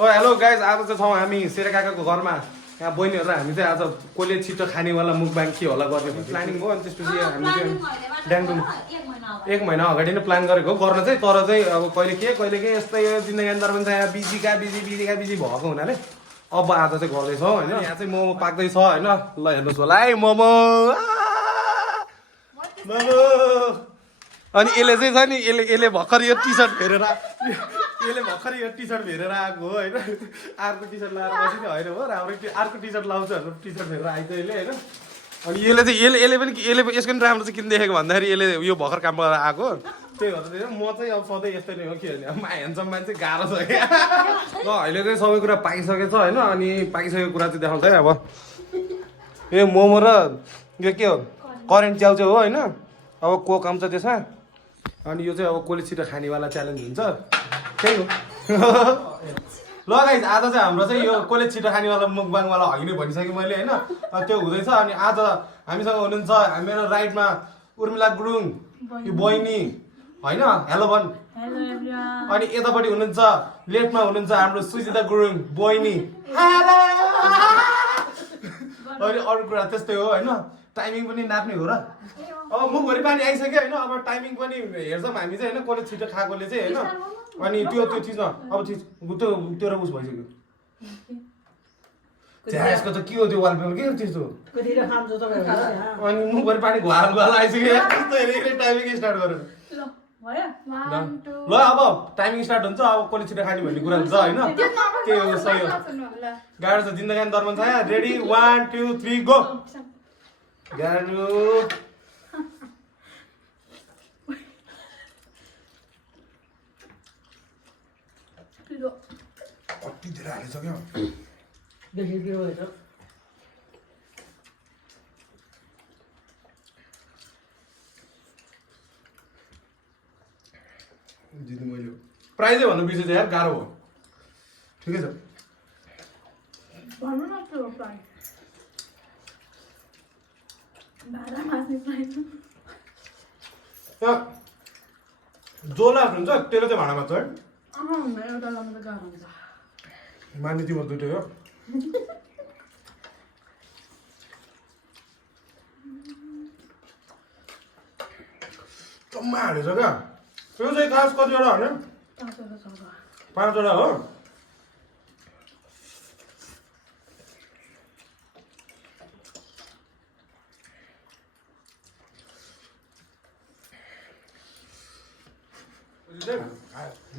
Hello guys आज चाहिँ छौँ हामी सेरे काकाको घरमा यहाँ बहिनीहरू र हामी चाहिँ आज कसले छिटो खानेवाला मुकबाङ के होला गर्ने प्लानिङ भयो अनि त्यसपछि हामी चाहिँ ड्याङडुङ 1 महिना अगाडि नै प्लान गरेको गर्न चाहिँ तर चाहिँ अब कहिले के यस्तै जिन्दगी दर्पण चाहिँ यहाँ बिजीका बिजी भएको हुनाले अब आज चाहिँ गर्दैछौँ होइन यहाँ चाहिँ मोमो पाक्दैछ होइन ल हेर्नुहोस् होला है मोमो मोमो अनि यसले चाहिँ छ नि यसले भर्खर यो टी सर्ट फेरेर आएको हो होइन अर्को टी सर्ट लाएर बसेको होइन हो राम्रो अर्को टी सर्ट लाउँछ टी सर्ट फेरेर आइज यसले होइन अनि यसले चाहिँ यसले यसको पनि राम्रो चाहिँ किन देखेको भन्दाखेरि यसले यो भर्खर काम गरेर आएको त्यही भएर म चाहिँ अब सधैँ यस्तै नै हो कि होइन ह्यान्डसम मान्छे गाह्रो छ क्या ल अहिले चाहिँ सबै कुरा पाइसकेको छ होइन अनि पाइसकेको कुरा चाहिँ देखाउँछ है अब यो मोमो र यो के हो करेन्ट च्याउ हो होइन अब कोक आउँछ त्यसमा अनि यो चाहिँ अब कसले छिटो खानेवाला च्यालेन्ज हुन्छ त्यही हो ल गाइज आज चाहिँ हाम्रो चाहिँ यो कसले छिटो खानेवाला मुकबाङवाला होइन भनिसकेँ मैले होइन त्यो हुँदैछ अनि आज हामीसँग हुनुहुन्छ मेरो राइटमा उर्मिला गुरुङ यो बहिनी होइन हेलो भन अनि यतापट्टि हुनुहुन्छ लेफ्टमा हुनुहुन्छ हाम्रो सुजिता गुरुङ बहिनी अनि अरू कुरा त्यस्तै हो होइन टाइमिङ पनि नाप्ने हो र अब मुखभरि पानी आइसक्यो होइन अब टाइमिङ पनि हेर्छौँ हामी चाहिँ होइन कसले छिटो खाएकोले चाहिँ होइन अनि त्यो चिजमा अब चिज त्यो र उस भइसक्यो त्यसको त के हो त्यो वालपेपर के हो त्यस्तो अनि मुखभरि पानी घुवाल आइसक्यो त्यस्तो हेरेर टाइमिङ स्टार्ट गरौँ ल अब टाइमिङ स्टार्ट हुन्छ अब कसले छिटो खाने भन्ने कुरा हुन्छ होइन के हो सही हो गाह्रो छ जिन्दगी दर्पण छ रेडी 1 2 3 गो गाह्रो कति धेरै हालिसक्यो जित्नु मैले प्राइजै भन्नु बिर्सेँ यार गाह्रो हो ठिकै छ भन्नु न त्यो प्राइज भाडा मास्ने प्राइज जो लास्ट हुन्छ त्यसले चाहिँ भाँडा मात्छ है एउटा लामा त गाह्रो हुन्छ मान्ने तिम्रो दुइटै हो जम्मा हालेछ क्या त्यो चाहिँ खास कतिवटा होइन 5वटा हो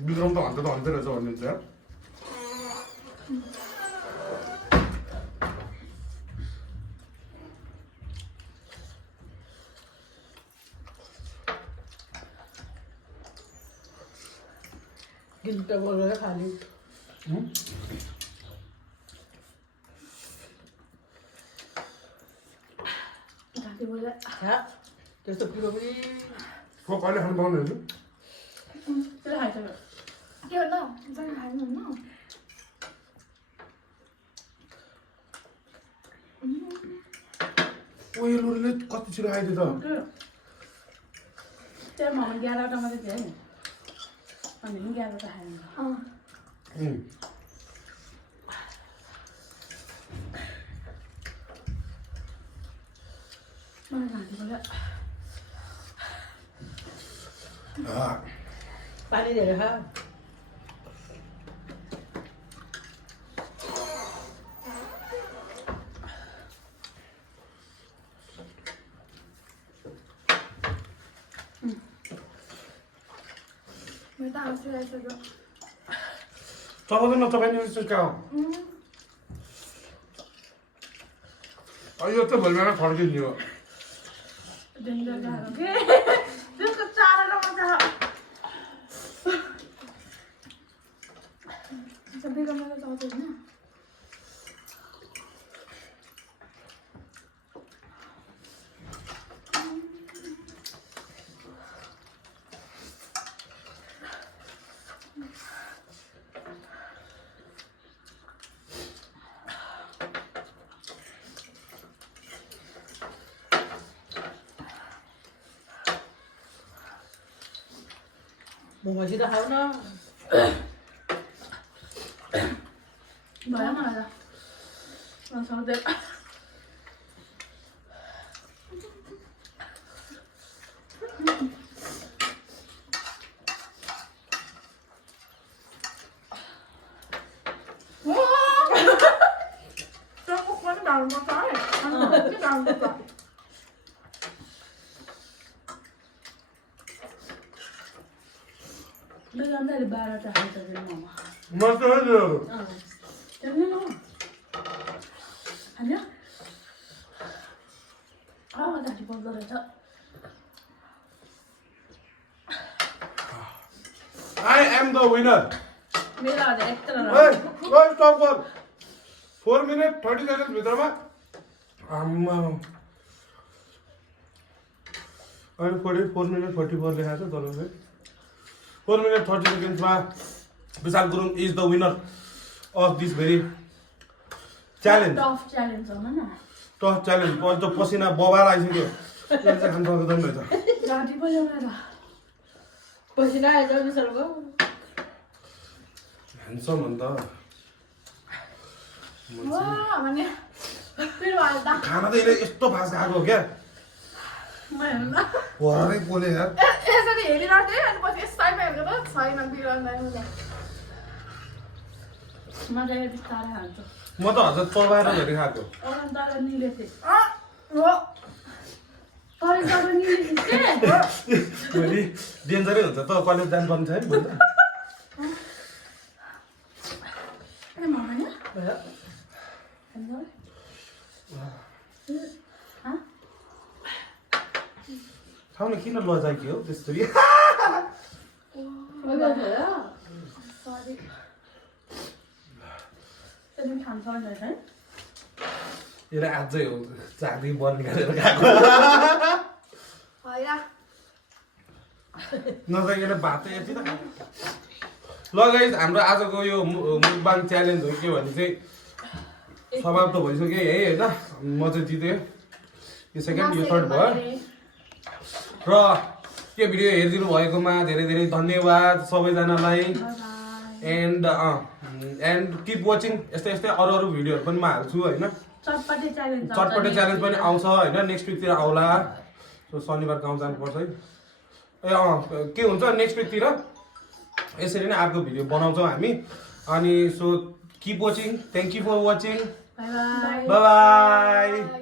विक्रम त भन्दै रहेछ भन्नुहुन्छ गिल्टा बोलेर खाली त्यस्तो कुरो पनि कहिले खानु पाउनुहुन्छ के हो ल जहिले खानुहुन्न ओए लोरीले कति छिटो आइदियो त त्यहाँ ममा 11वटा मात्रै थियो नि अनि 11वटा खाएँ पानी धेरै खा मेरो त आउँछु आइसक्यो चपाउँदैन नचपाइने क्या हो यो चाहिँ भोलि बेला फर्किने हो त्यसको 4वटा मात्रै सबै गमला चल्छ होइन मोमो छिटो खाऊ न भयो मलाई त नसक्दै Aku kan dalam masalah, ini dalam masalah. Dalam dari barat dah kita di mama. Masuk aja. Jangan lo. Ada? Ah, dah di bawah itu. I am the winner. मेरा ada ekor lah. Hey, stop for 4 minutes 30 seconds भित्रमा आम्मा अहिले 4 minutes 44 लेखाएको छ तपाईँले 4 minutes 30 seconds मा Vishal Gurung is the winner of this very challenge Tough challenge हो ना. Tough challenge पल्ट पसिना बबाल आइसक्यो यसले चाहिँ खान सक्दैन रहेछ गाडी पनि एउटा. पसिना आएछ विशालको ह्यान्डसम अन्त Wah, mana? Pero ada. खाना त यसले यस्तो फास्ट खाएको हो क्या Mana? भरै पोले यार यसरी हेरिरहेको थिएँ अनि पछि साइडमा हेरेको त छैन बिराउँदैन हुने. म चाहिँ बिस्तारै हाल्छु. म त हजुर चबाएर धेरै खाएको अरू तर निले थिएँ. हो. तर निले थिएँ. भोलि डेन्जरै हुन्छ त कलेज जानुपर्ने छ है भोलि त ए ममा नि? भयो हाँ? खाउ न किन लजाइकी हो त्यसरी भयो Sorry. Tadi खान्छ नि है? यसले अझै हो चाँदी बर निकालेर खाएको हैया. नत्र यसले भात त यति त खाएको ल गाइस हाम्रो आजको यो मुकबाङ च्यालेन्ज हो के भने चाहिँ समाप्त भइसक्यो है होइन म चाहिँ जितेँ यो सेकेन्ड यो थर्ड भयो र यो भिडियो हेरिदिनु भएकोमा धेरै धेरै धन्यवाद सबैजनालाई एन्ड किप वाचिङ यस्तै यस्तै अरू अरू भिडियोहरू पनि म हाल्छु होइन चटपटे च्यालेन्ज. चटपटे च्यालेन्ज पनि आउँछ होइन नेक्स्ट विकतिर आउला सो शनिबार गाउँ जानुपर्छ है ए के हुन्छ नेक्स्ट विकतिर यसरी नै अर्को भिडियो बनाउँछौँ हामी अनि so keep watching thank you for watching bye bye. Bye by